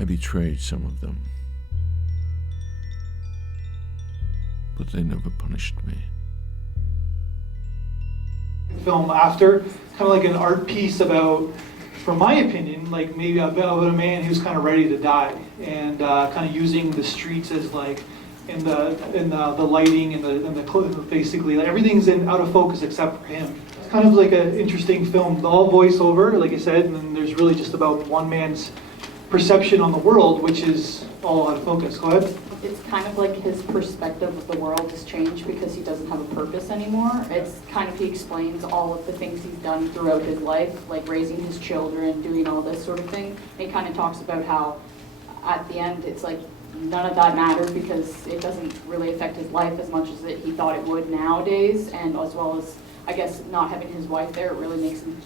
I betrayed some of them, but they never punished me. Film after, kind of like an art piece about, from my opinion, like maybe about a man who's kind of ready to die, and kind of using the streets as like, in the lighting and the basically like everything's out of focus except for him. It's kind of like an interesting film, all voiceover, like I said, and then there's really just about one man's perception on the world, which is all out of focus. Go ahead. It's kind of like his perspective of the world has changed because he doesn't have a purpose anymore. It's kind of, he explains all of the things he's done throughout his life, like raising his children, doing all this sort of thing. And he kind of talks about how at the end it's like none of that matters because it doesn't really affect his life as much as he thought it would nowadays, and as well as, I guess, not having his wife there, it really makes him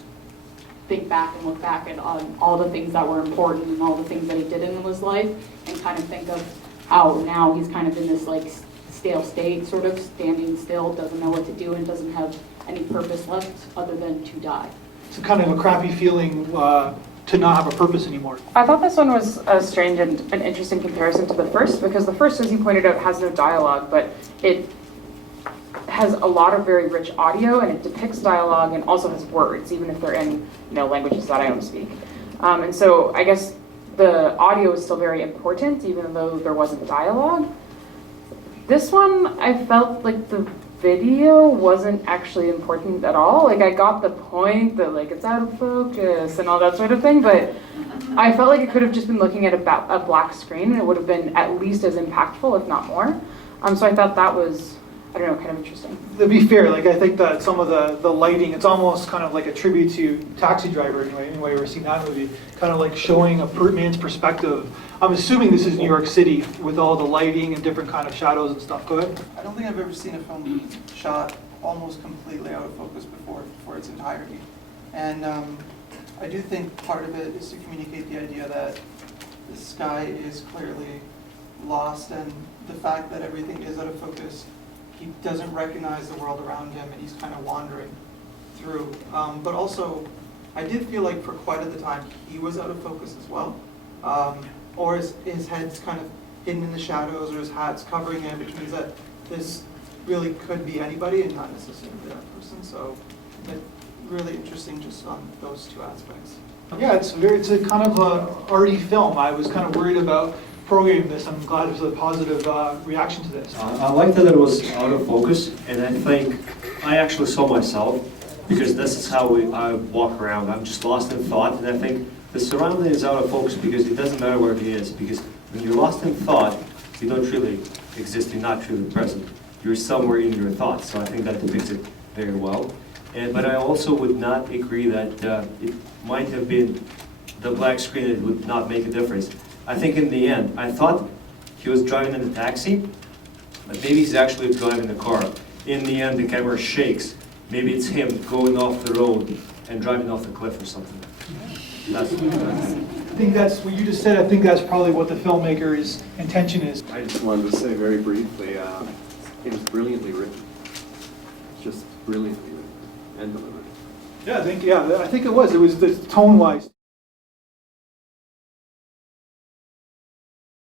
think back and look back at all the things that were important and all the things that he did in his life, and kind of think of how now he's kind of in this like stale state, sort of standing still, doesn't know what to do, and doesn't have any purpose left other than to die. It's kind of a crappy feeling to not have a purpose anymore. I thought this one was a strange and an interesting comparison to the first, because the first, as you pointed out, has no dialogue, but it has a lot of very rich audio, and it depicts dialogue and also has words, even if they're in languages that I don't speak. And so I guess the audio is still very important, even though there wasn't dialogue. This one, I felt like the video wasn't actually important at all. Like, I got the point that like it's out of focus and all that sort of thing, but I felt like it could have just been looking at a black screen and it would have been at least as impactful, if not more. So I thought that was, I don't know, kind of interesting. To be fair, like I think that some of the lighting, it's almost kind of like a tribute to Taxi Driver anyway. Anyway, you've ever seen that movie? Kind of like showing a man's perspective. I'm assuming this is New York City with all the lighting and different kind of shadows and stuff. Go ahead. I don't think I've ever seen a film shot almost completely out of focus before for its entirety. And I do think part of it is to communicate the idea that this guy is clearly lost, and the fact that everything is out of focus, he doesn't recognize the world around him, and he's kind of wandering through. But also, I did feel like for quite at the time, he was out of focus as well. Or his head's kind of hidden in the shadows, or his hat's covering him, which means that this really could be anybody and not necessarily that person. So it's really interesting just on those two aspects. Yeah, it's a kind of a arty film. I was kind of worried about programming this. I'm glad there's a positive reaction to this. I liked that it was out of focus, and I think I actually saw myself, because this is how I walk around. I'm just lost in thought, and I think the surrounding is out of focus because it doesn't matter where he is, because when you're lost in thought, you don't really exist, you're not truly present. You're somewhere in your thoughts, so I think that depicts it very well. But I also would not agree that it might have been the black screen that would not make a difference. I think in the end, I thought he was driving in a taxi, but maybe he's actually driving the car. In the end, the camera shakes. Maybe it's him going off the road and driving off the cliff or something. That's what I think. I think that's what you just said. I think that's probably what the filmmaker's intention is. I just wanted to say very briefly, it was brilliantly written. Just brilliantly written and delivered. Yeah, I think it was. It was the tone-wise.